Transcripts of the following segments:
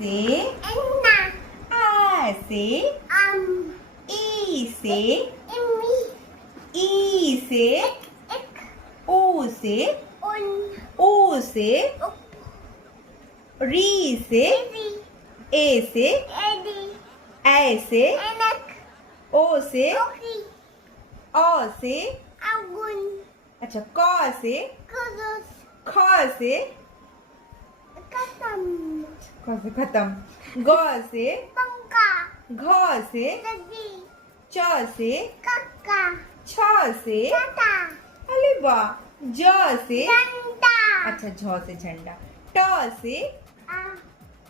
से Anna. आ से ई से ई से Ik. ऊ से Un. ऊ से Up. री से Evi. ए से Eddie. ए से Enak. ओ से Oki. अ से Agun. अच्छा क से Kudus. ख से Katam. ख से खत्म ग से Pangka. घ से Dadi. च से Kaka. छ से Tata. अरे वाह ज से Danda. अच्छा झ से झंडा ट से Ah.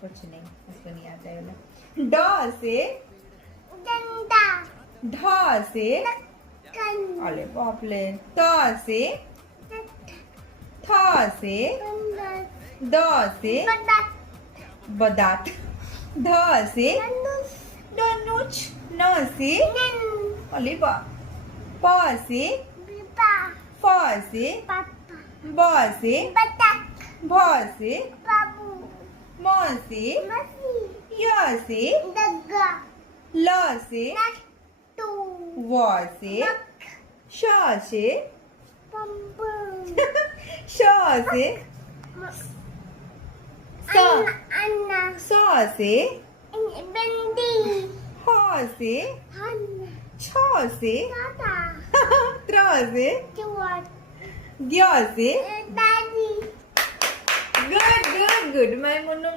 कुछ नहीं उसको नहीं आता है बोला ड से Danda. ढ से Kan. अरे बाप ले त से थ से Bandas. द से Badak. बदात ध से Bandus. धनुष न से Nen. अरे वाह प से Bipa. फ से Papa. ब से Batak. भ से Babu. म से Masi. य से Daga. ल से Natu. व से Nak. श से Pambang. श से स Anna. स से Bendi. ह से Hanna. छ से Tata. त्र से Chuat. ज्ञ से Daddy. Good good good my Monu